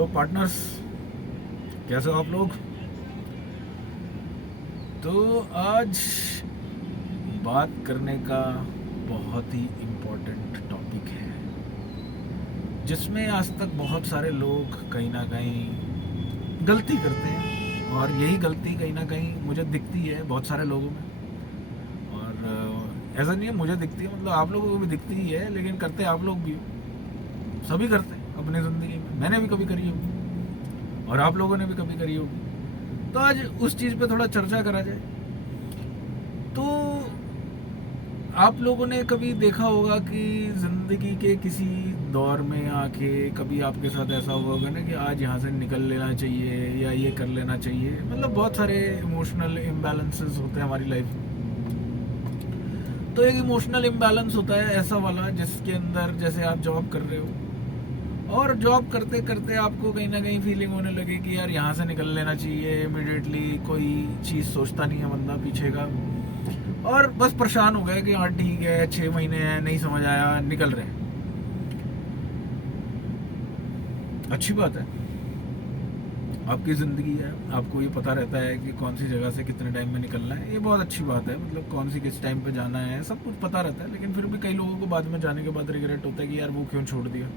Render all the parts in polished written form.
Hello partners, कैसे हो आप लोग। तो आज बात करने का बहुत ही इम्पोर्टेंट टॉपिक है जिसमें आज तक बहुत सारे लोग कहीं ना कहीं गलती करते हैं, और यही गलती कहीं ना कहीं मुझे दिखती है बहुत सारे लोगों में। और ऐसा नहीं है मुझे दिखती है, मतलब आप लोगों को भी दिखती ही है, लेकिन करते आप लोग भी हो, सभी करते हैं अपनी ज़िंदगी में। मैंने भी कभी करी होगी और आप लोगों ने भी कभी करी होगी। तो आज उस चीज़ पे थोड़ा चर्चा करा जाए। तो आप लोगों ने कभी देखा होगा कि ज़िंदगी के किसी दौर में आके कभी आपके साथ ऐसा हुआ होगा ना कि आज यहाँ से निकल लेना चाहिए या ये कर लेना चाहिए। मतलब बहुत सारे इमोशनल इम्बैलेंसेस होते हैं हमारी लाइफ में। तो एक इमोशनल इम्बैलेंस होता है ऐसा वाला जिसके अंदर जैसे आप जॉब कर रहे हो और जॉब करते करते आपको कहीं ना कहीं फीलिंग होने लगे कि यार यहाँ से निकल लेना चाहिए इमिडिएटली। कोई चीज़ सोचता नहीं है बंदा पीछे का, और बस परेशान हो गए कि हाँ ठीक है 6 महीने हैं, नहीं समझ आया, निकल रहे हैं। अच्छी बात है, आपकी ज़िंदगी है, आपको ये पता रहता है कि कौन सी जगह से कितने टाइम में निकलना है। ये बहुत अच्छी बात है, मतलब कौन सी किस टाइम पे जाना है सब कुछ पता रहता है। लेकिन फिर भी कई लोगों को बाद में जाने के बाद रिग्रेट होता है कि यार वो क्यों छोड़ दिया।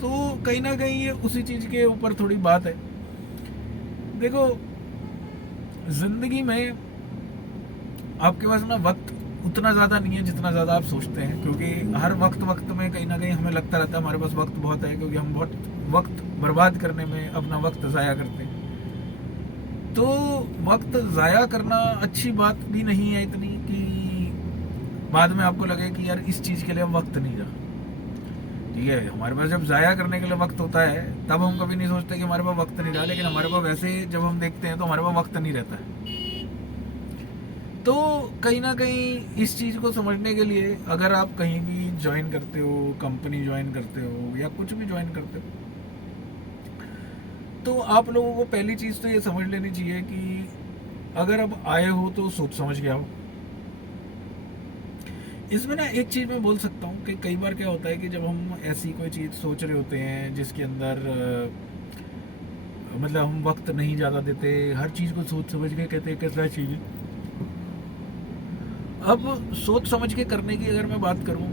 तो कहीं ना कहीं ये उसी चीज़ के ऊपर थोड़ी बात है। देखो, ज़िंदगी में आपके पास ना वक्त उतना ज़्यादा नहीं है जितना ज़्यादा आप सोचते हैं, क्योंकि हर वक्त में कहीं ना कहीं हमें लगता रहता है हमारे पास वक्त बहुत है, क्योंकि हम बहुत वक्त बर्बाद करने में अपना वक्त ज़ाया करते हैं। तो वक्त ज़ाया करना अच्छी बात भी नहीं है इतनी कि बाद में आपको लगे कि यार इस चीज़ के लिए अब वक्त नहीं रहा। ठीक है, हमारे पास जब ज़ाया करने के लिए वक्त होता है तब हम कभी नहीं सोचते कि हमारे पास वक्त नहीं रहा, लेकिन हमारे पास वैसे जब हम देखते हैं तो हमारे पास वक्त नहीं रहता है। तो कहीं ना कहीं इस चीज़ को समझने के लिए अगर आप कहीं भी ज्वाइन करते हो, कंपनी ज्वाइन करते हो या कुछ भी ज्वाइन करते हो, तो आप लोगों को पहली चीज़ तो ये समझ लेनी चाहिए कि अगर अब आए हो तो सोच समझ के आओ। इसमें ना एक चीज़ मैं बोल सकता हूँ कि कई बार क्या होता है कि जब हम ऐसी कोई चीज़ सोच रहे होते हैं जिसके अंदर मतलब हम वक्त नहीं ज़्यादा देते, हर चीज़ को सोच समझ के कहते हैं कैसा चाहिए। अब सोच समझ के करने की अगर मैं बात करूं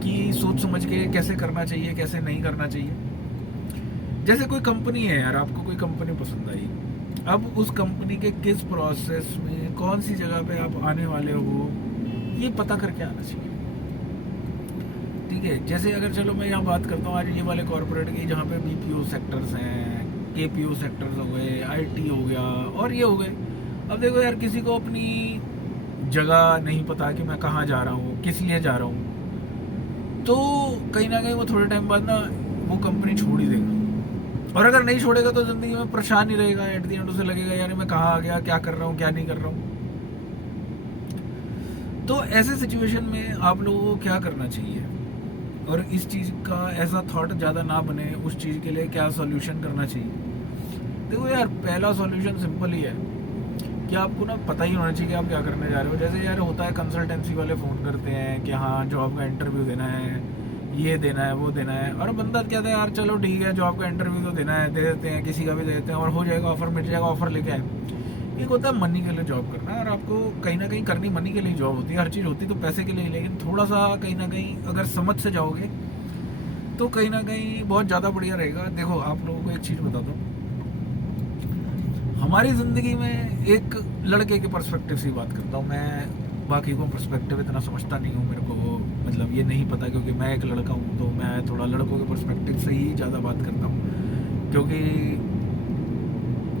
कि सोच समझ के कैसे करना चाहिए कैसे नहीं करना चाहिए। जैसे कोई कंपनी है यार, आपको कोई कंपनी पसंद आई, अब उस कंपनी के किस प्रोसेस में कौन सी जगह पे आप आने वाले हो ये पता करके आना चाहिए। ठीक है, जैसे अगर चलो मैं यहाँ बात करता हूँ आज ये वाले कॉर्पोरेट की जहाँ पे बीपीओ सेक्टर्स हैं, केपीओ सेक्टर्स हो गए, आईटी हो गया और ये हो गए। अब देखो यार, किसी को अपनी जगह नहीं पता कि मैं कहाँ जा रहा हूँ, किस लिए जा रहा हूँ, तो कहीं ना कहीं वो थोड़े टाइम बाद ना वो कंपनी छोड़ ही देगा। और अगर नहीं छोड़ेगा तो ज़िंदगी में परेशान ही रहेगा। एट दी एंड उसे लगेगा यार मैं कहाँ आ गया, क्या कर रहा हूँ क्या नहीं कर रहा हूँ। तो ऐसे सिचुएशन में आप लोगों को क्या करना चाहिए, और इस चीज़ का ऐसा थॉट ज़्यादा ना बने, उस चीज़ के लिए क्या सॉल्यूशन करना चाहिए। देखो यार, पहला सॉल्यूशन सिंपल ही है कि आपको ना पता ही होना चाहिए कि आप क्या करने जा रहे हो। जैसे यार होता है कंसल्टेंसी वाले फ़ोन करते हैं कि हाँ जॉब का इंटरव्यू देना है, ये देना है वो देना है, और बंदा कहता है यार चलो ठीक है जॉब का इंटरव्यू तो देना है, दे देते हैं, किसी का भी दे देते हैं और हो जाएगा, ऑफर मिल जाएगा, ऑफर लेके आए। एक होता है मनी के लिए जॉब करना, और आपको कहीं ना कहीं करनी मनी के लिए जॉब होती है। हर चीज़ होती तो पैसे के लिए, लेकिन थोड़ा सा कहीं ना कहीं अगर समझ से जाओगे तो कहीं ना कहीं बहुत ज़्यादा बढ़िया रहेगा। देखो आप लोगों को एक चीज़ बताता हूँ, हमारी ज़िंदगी में एक लड़के के पर्सपेक्टिव से बात करता हूँ मैं, बाकी को पर्सपेक्टिव इतना समझता नहीं हूँ, मेरे को मतलब ये नहीं पता, क्योंकि मैं एक लड़का हूँ तो मैं थोड़ा लड़कों के पर्सपेक्टिव से ही ज़्यादा बात करता हूँ। क्योंकि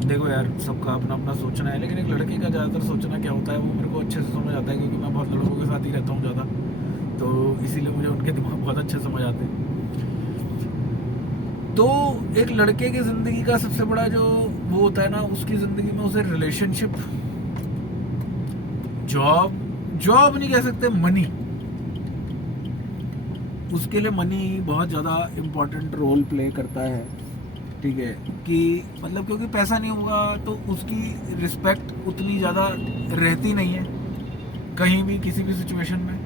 देखो यार, सबका अपना अपना सोचना है, लेकिन एक लड़के का ज़्यादातर सोचना क्या होता है वो मेरे को अच्छे से समझ आता है, क्योंकि मैं बहुत लड़कों के साथ ही रहता हूँ ज़्यादा, तो इसीलिए मुझे उनके दिमाग बहुत अच्छे समझ आते हैं। तो एक लड़के की ज़िंदगी का सबसे बड़ा जो वो होता है ना, उसकी ज़िंदगी में उसे रिलेशनशिप, जॉब, जॉब नहीं कह सकते, मनी, उसके लिए मनी बहुत ज़्यादा इम्पोर्टेंट रोल प्ले करता है। ठीक है, कि मतलब क्योंकि पैसा नहीं होगा तो उसकी रिस्पेक्ट उतनी ज़्यादा रहती नहीं है कहीं भी किसी भी सिचुएशन में,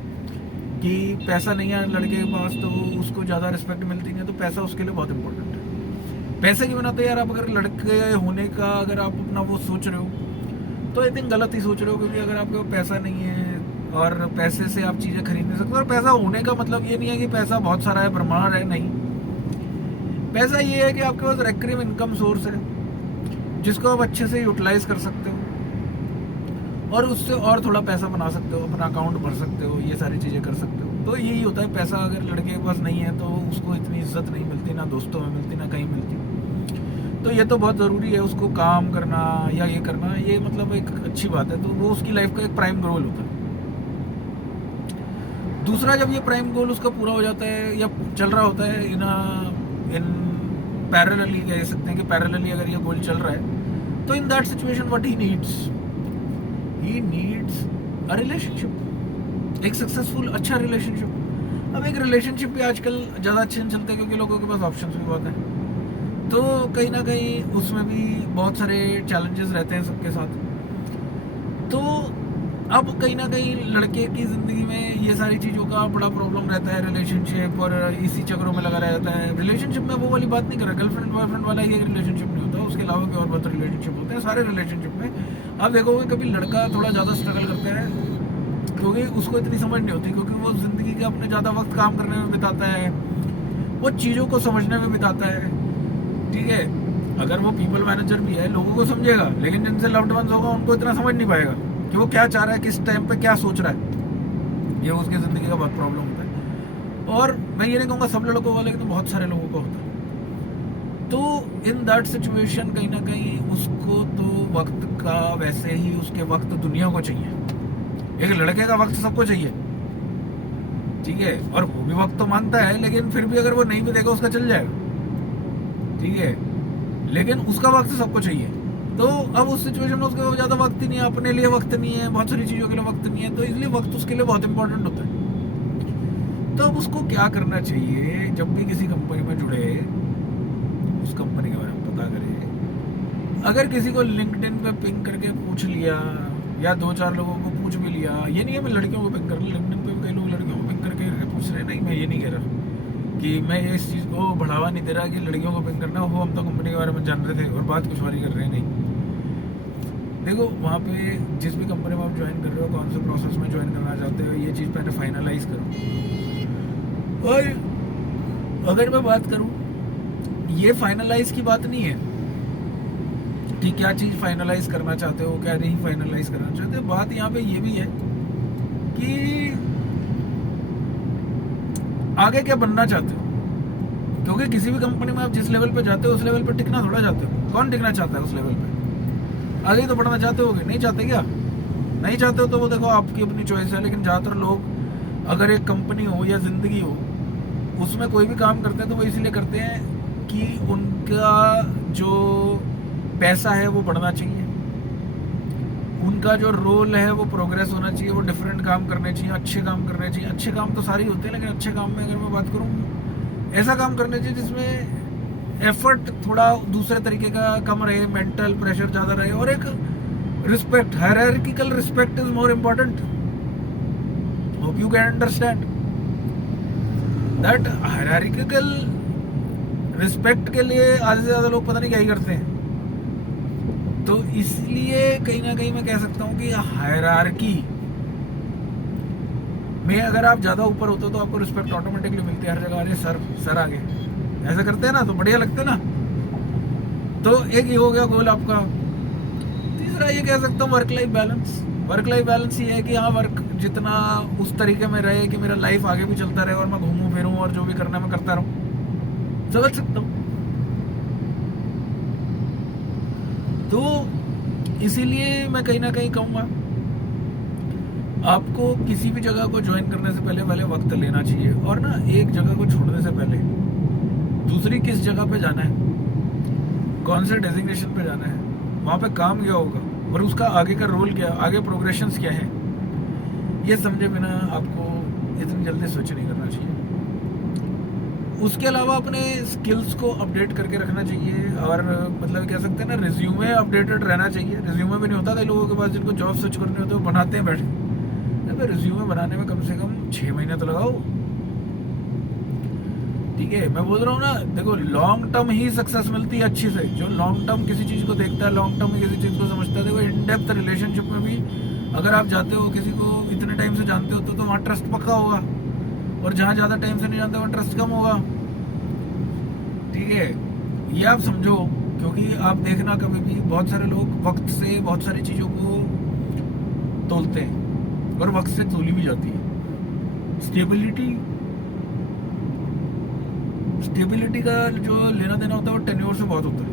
कि पैसा नहीं है लड़के के पास तो उसको ज़्यादा रिस्पेक्ट मिलती नहीं है, तो पैसा उसके लिए बहुत इम्पोर्टेंट है। पैसे के बिना तो यार आप अगर लड़के होने का अगर आप अपना वो सोच रहे हो तो आई थिंक गलत ही सोच रहे हो, क्योंकि अगर आपके पास पैसा नहीं है और पैसे से आप चीज़ें खरीद नहीं सकते। और पैसा होने का मतलब ये नहीं है कि पैसा बहुत सारा है, ब्रह्मांड है, नहीं। पैसा ये है कि आपके पास रेकरिंग इनकम सोर्स है जिसको आप अच्छे से यूटिलाइज कर सकते हो और उससे और थोड़ा पैसा बना सकते हो, अपना अकाउंट भर सकते हो, ये सारी चीज़ें कर सकते हो। तो यही होता है, पैसा अगर लड़के के पास नहीं है तो उसको इतनी इज्जत नहीं मिलती, ना दोस्तों में मिलती, ना कहीं मिलती। तो ये तो बहुत ज़रूरी है उसको काम करना या ये करना, ये मतलब एक अच्छी बात है। तो वो उसकी लाइफ का एक प्राइम गोल होता है। दूसरा, जब ये प्राइम गोल उसका पूरा हो जाता है या चल रहा होता है इन पैरेलली, कह सकते हैं कि पैरेलली अगर ये गोल चल रहा है, तो in that situation what he needs a relationship, एक सक्सेसफुल अच्छा रिलेशनशिप। अब एक रिलेशनशिप भी आजकल ज़्यादा अच्छे नहीं चलते क्योंकि लोगों के पास ऑप्शंस भी बहुत हैं। तो कहीं ना कहीं उसमें भी बहुत सारे चैलेंजेस रहते हैं सबके साथ। तो अब कहीं ना कहीं लड़के की ज़िंदगी में ये सारी चीज़ों का बड़ा प्रॉब्लम रहता है, रिलेशनशिप, और इसी चक्रों में लगा रहता है। रिलेशनशिप में वो वाली बात नहीं कर रहा, गर्लफ्रेंड बॉयफ्रेंड वाला ये रिलेशनशिप नहीं होता, उसके अलावा भी और बहुत रिलेशनशिप होते हैं। सारे रिलेशनशिप में आप देखोगे कभी लड़का थोड़ा ज़्यादा स्ट्रगल करता है क्योंकि उसको इतनी समझ नहीं होती, क्योंकि वो ज़िंदगी का अपने ज़्यादा वक्त काम करने में बिताता है, वो चीज़ों को समझने में बिताता है। ठीक है, अगर वो पीपल मैनेजर भी है, लोगों को समझेगा, लेकिन जिनसे लव्ड वंस होगा उनको इतना समझ नहीं पाएगा कि वो क्या चाह रहा है, किस टाइम पे क्या सोच रहा है। ये उसकी ज़िंदगी का बहुत प्रॉब्लम होता है। और मैं ये नहीं कहूँगा सब लड़कों का, लेकिन बहुत सारे लोगों का होता है। तो इन दैट सिचुएशन कहीं ना कहीं उसको तो वक्त का वैसे ही उसके वक्त दुनिया को चाहिए। एक लड़के का वक्त सबको चाहिए, ठीक है, और वो भी वक्त तो मांगता है, लेकिन फिर भी अगर वो नहीं भी देगा उसका चल जाएगा, ठीक है, लेकिन उसका वक्त सबको चाहिए। तो अब उस सिचुएशन में उसके पास ज़्यादा वक्त ही नहीं है, अपने लिए वक्त नहीं है, बहुत सारी चीज़ों के लिए वक्त नहीं है, तो इसलिए वक्त उसके लिए बहुत इंपॉर्टेंट होता है। तो अब उसको क्या करना चाहिए, जब भी किसी कंपनी में जुड़े उस कंपनी के बारे में पता करे। अगर किसी को लिंक्डइन पे पिंग करके पूछ लिया या 2-4 लोगों को पूछ भी लिया, ये नहीं है मैं लड़कियों को पिंग कर रहा, लिंक्डइन पे कई लोग लड़कियों को पिंग करके पूछ रहे, नहीं मैं ये नहीं कह रहा कि मैं इस चीज़ को बढ़ावा नहीं दे रहा कि लड़कियों को पिंग करना हो, हम तो कंपनी के बारे में जान रहे थे और बात कुछ और ही कर रहे हैं। नहीं, देखो वहाँ पे जिस भी कंपनी में आप ज्वाइन कर रहे हो, कौन से प्रोसेस में ज्वाइन करना चाहते हो, ये चीज़ पहले फाइनलाइज करो। और अगर मैं बात करूँ, ये फाइनलाइज की बात नहीं है कि क्या चीज़ फाइनलाइज करना चाहते हो, क्या नहीं फाइनलाइज करना चाहते हो। बात यहाँ पे ये भी है कि आगे क्या बनना चाहते हो, क्योंकि किसी भी कंपनी में आप जिस लेवल पे जाते हो उस लेवल पे टिकना थोड़ा चाहते हो। कौन टिकना चाहता है उस लेवल पे? आगे ही तो बढ़ना चाहते होगे, नहीं चाहते क्या? नहीं चाहते हो तो वो देखो आपकी अपनी चॉइस है, लेकिन ज़्यादातर लोग अगर एक कंपनी हो या ज़िंदगी हो उसमें कोई भी काम करते हैं तो वो इसलिए करते हैं कि उनका जो पैसा है वो बढ़ना चाहिए, उनका जो रोल है वो प्रोग्रेस होना चाहिए, वो डिफरेंट काम करने चाहिए, अच्छे काम करने चाहिए। अच्छे काम तो सारे होते हैं, लेकिन अच्छे काम में अगर मैं बात करूँ, ऐसा काम करने चाहिए जिसमें एफर्ट थोड़ा दूसरे तरीके का कम रहे, मेंटल प्रेशर ज़्यादा रहे, और एक respect, hierarchical respect is more important. Hope you can understand that hierarchical respect के लिए आधे से ज़्यादा लोग पता नहीं क्या ही करते हैं। तो इसलिए कहीं ना कहीं मैं कह सकता हूँ कि हायरार्की में अगर आप ज़्यादा ऊपर होते हो तो आपको रिस्पेक्ट ऑटोमेटिकली मिलती है हर जगह। अरे सर आगे ऐसा करते हैं ना तो बढ़िया लगता है ना। तो एक ये हो गया गोल आपका। तीसरा ये कह सकता हूँ work life balance. Work life balance ये है कि हाँ, वर्क जितना उस तरीके में रहे कि मेरा लाइफ आगे भी चलता रहे और मैं घूमूं फिरूं और जो भी करना मैं करता रहूं, समझ सकता हूँ। तो इसीलिए मैं कहीं ना कहीं कहूँगा आपको किसी भी जगह को ज्वाइन करने से पहले वक्त लेना चाहिए, और ना एक जगह को छोड़ने से पहले दूसरी किस जगह पे जाना है, कौन से डेजिग्नेशन पे जाना है, वहाँ पे काम क्या होगा और उसका आगे का रोल क्या, आगे प्रोग्रेशंस क्या है, ये समझे बिना आपको इतनी जल्दी स्विच नहीं करना चाहिए। उसके अलावा अपने स्किल्स को अपडेट करके रखना चाहिए, और मतलब कह सकते हैं ना, रिज्यूमे अपडेटेड रहना चाहिए। रिज्यूमे भी नहीं होता, कई लोगों के पास जिनको जॉब स्विच करनी होती है वो बनाते हैं बैठे। रिज्यूमे बनाने में कम से कम 6 महीने तो लगाओ। ठीक है, मैं बोल रहा हूँ ना, देखो लॉन्ग टर्म ही सक्सेस मिलती है अच्छी से, जो लॉन्ग टर्म किसी चीज़ को देखता है, लॉन्ग टर्म में किसी चीज़ को समझता है। देखो इन डेप्थ रिलेशनशिप में भी अगर आप जाते हो, किसी को इतने टाइम से जानते हो तो वहाँ ट्रस्ट पक्का होगा, और जहाँ ज़्यादा टाइम से नहीं जानते वहाँ ट्रस्ट कम होगा। ठीक है, ये आप समझो, क्योंकि आप देखना कभी भी बहुत सारे लोग वक्त से बहुत सारी चीज़ों को तोलते हैं और वक्त से तोली भी जाती है। स्टेबिलिटी का जो लेना देना होता है वो टेन्योर से बहुत होता है।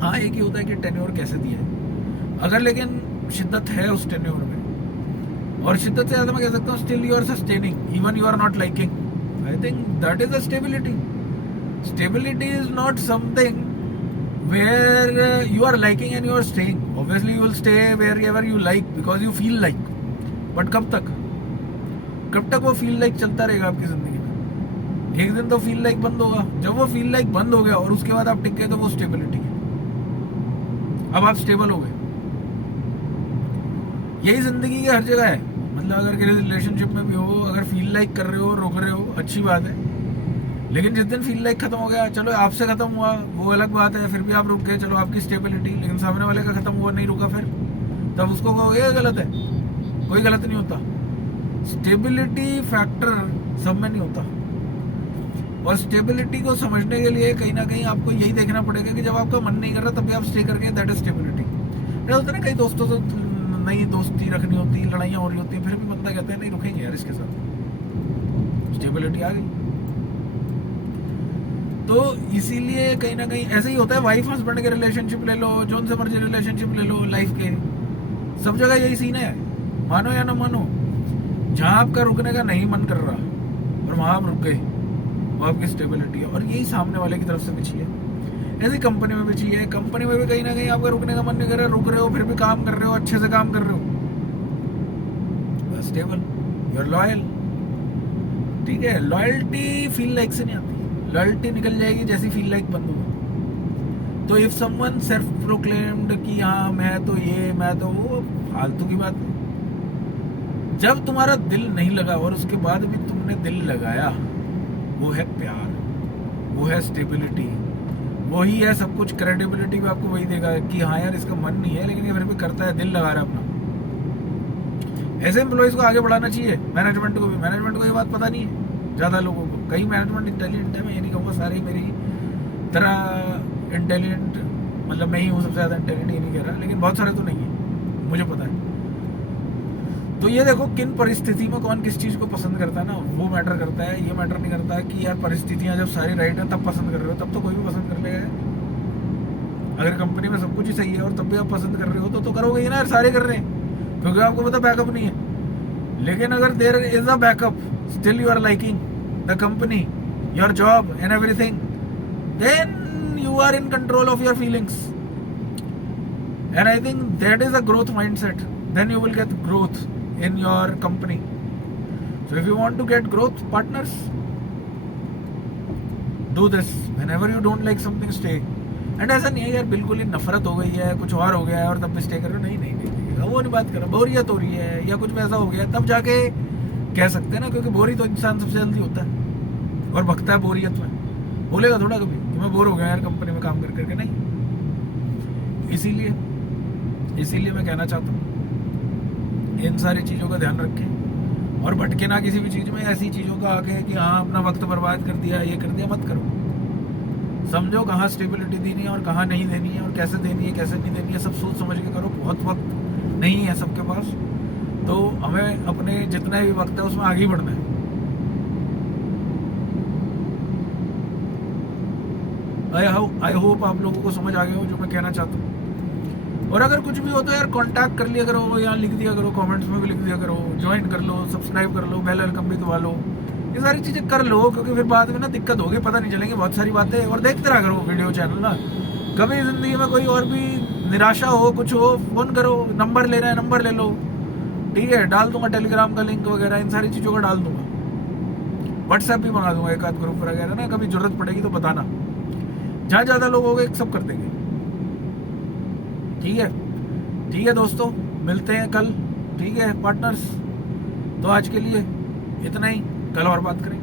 हाँ, एक ही होता है कि टेन्योर कैसे दिया है। अगर लेकिन शिद्दत है उस टेन्योर में, और शिद्दत से ज़्यादा मैं कह सकता हूँ still you are sustaining even you are not liking, I think that is a stability. Stability is not something where you are liking and you are staying. Obviously you will stay wherever you like because you feel like, but कब तक वो feel like चलता रहेगा आपकी जिंदगी में? एक दिन तो फील लाइक बंद होगा। जब वो फील लाइक बंद हो गया और उसके बाद आप टिक गए तो वो स्टेबिलिटी है। अब आप स्टेबल हो गए। यही जिंदगी की हर जगह है। मतलब अगर किसी रिलेशनशिप में भी हो, अगर फील लाइक कर रहे हो, रुक रहे हो, अच्छी बात है, लेकिन जिस दिन फील लाइक खत्म हो गया, चलो आपसे खत्म हुआ वो अलग बात है, फिर भी आप रुक गए, चलो आपकी स्टेबिलिटी। लेकिन सामने वाले का खत्म हुआ, नहीं रुका, फिर तब उसको कहोगे ये गलत है। कोई गलत नहीं होता। स्टेबिलिटी फैक्टर सब में नहीं होता, और स्टेबिलिटी को समझने के लिए कहीं ना कहीं आपको यही देखना पड़ेगा कि जब आपका मन नहीं कर रहा तब भी आप स्टे करके, दैट इज स्टेबिलिटी। क्या होता है ना, कई दोस्तों से नई दोस्ती रखनी होती, लड़ाइयाँ हो रही होती हैं, फिर भी बंदा कहता है नहीं रुकेंगे यार इसके साथ, स्टेबिलिटी आ गई। तो इसीलिए कहीं ना कहीं ऐसे ही होता है। वाइफ हस्बैंड के रिलेशनशिप ले लो, जोन से मर्जी रिलेशनशिप ले लो, लाइफ के सब जगह यही सीन है, मानो या ना मानो। जहाँ आपका रुकने का नहीं मन कर रहा और वहाँ आप रुक गए, वो आपकी स्टेबिलिटी है। और यही सामने वाले की तरफ से भी चाहिए, ऐसी कंपनी में भी चाहिए। कंपनी में भी कहीं ना कहीं आपका रुकने का मन नहीं कर रहा, रुक रहे हो, फिर भी काम कर रहे हो, अच्छे से काम कर रहे हो, स्टेबल, यू आर लॉयल। ठीक है, लॉयल्टी फील लाइक से नहीं आती, लॉयल्टी निकल जाएगी जैसी फील लाइक बंद होगा। तो इफ समवन सेल्फ प्रोक्लेम्ड कि हाँ मैं तो ये, मैं तो वो, फालतू की बात है। जब तुम्हारा दिल नहीं लगा और उसके बाद भी तुमने दिल लगाया, वो है प्यार, वो है स्टेबिलिटी, वही है सब कुछ। क्रेडिबिलिटी भी आपको वही देगा कि हाँ यार इसका मन नहीं है लेकिन ये फिर भी करता है, दिल लगा रहा है अपना। ऐसे एम्प्लॉइज को आगे बढ़ाना चाहिए, मैनेजमेंट को भी। मैनेजमेंट को ये बात पता नहीं है ज़्यादा लोगों को। कई मैनेजमेंट इंटेलिजेंट है, मैं ये नहीं कहूँगा सारे मेरी तरह इंटेलिजेंट, मतलब मैं ही हूँ सबसे ज़्यादा इंटेलिजेंट, ये नहीं कह रहा, लेकिन बहुत सारे तो नहीं है, मुझे पता है। तो ये देखो किन परिस्थिति में कौन किस चीज़ को पसंद करता है ना, वो मैटर करता है। ये मैटर नहीं करता है कि यार परिस्थितियाँ जब सारी राइट है तब पसंद कर रहे हो, तब तो कोई भी पसंद कर लेगा। अगर कंपनी में सब कुछ ही सही है और तब भी आप पसंद कर रहे हो तो करोगे ही ना यार, सारे कर रहे हैं, क्योंकि आपको पता बैकअप नहीं है। लेकिन अगर there is a backup, still you are liking the company, your job and everything, then you are in control of your feelings, and I think that is a growth mindset. Then you will get growth in your company. So if you want to get growth, partners, do this. Whenever you don't like something, stay. And ऐसा नहीं है यार बिल्कुल ही नफरत हो गई है, कुछ और हो गया है और तब भी स्टे कर रहे हो, नहीं नहीं नहीं, वो नहीं बात कर रहा। बोरियत हो रही है या कुछ वैसा हो गया तब जाके कह सकते हैं ना, क्योंकि बोरी तो इंसान सबसे जल्दी होता है और भगता है बोरियत में। बोलेगा थोड़ा कभी कि मैं बोर हो गया यार कंपनी में काम कर करके, नहीं। इसीलिए मैं कहना चाहता हूँ इन सारी चीज़ों का ध्यान रखें और भटके ना किसी भी चीज़ में। ऐसी चीज़ों का आके कि हाँ अपना वक्त बर्बाद कर दिया, ये कर दिया, मत करो। समझो कहाँ स्टेबिलिटी देनी है और कहाँ नहीं देनी है, और कैसे देनी है कैसे नहीं देनी है, सब सोच समझ के करो। बहुत वक्त नहीं है सबके पास, तो हमें अपने जितना भी वक्त है उसमें आगे ही बढ़ना है। आई होप आप लोगों को समझ आ गया हो जो मैं कहना चाहता हूँ। और अगर कुछ भी हो तो यार कांटेक्ट कर लिया करो, यहाँ लिख दिया करो, कमेंट्स में भी लिख दिया करो, ज्वाइन कर लो, सब्सक्राइब कर लो, बेल आइकन भी दबा लो, ये सारी चीज़ें कर लो, क्योंकि फिर बाद में ना दिक्कत होगी, पता नहीं चलेंगे बहुत सारी बातें। और देखते रहा करो वीडियो चैनल ना, कभी ज़िंदगी में कोई और भी निराशा हो, कुछ हो, फ़ोन करो, नंबर लेना है नंबर ले लो, ठीक है, डाल दूंगा टेलीग्राम का लिंक वगैरह, इन सारी चीज़ों का डाल दूंगा। व्हाट्सएप भी बना दूंगा एक आध ग्रुप वगैरह ना, कभी जरूरत पड़ेगी तो बताना। जहाँ ज़्यादा लोग हो गए सब कर देंगे, ठीक है दोस्तों, मिलते हैं कल, ठीक है पार्टनर्स। तो आज के लिए इतना ही, कल और बात करेंगे।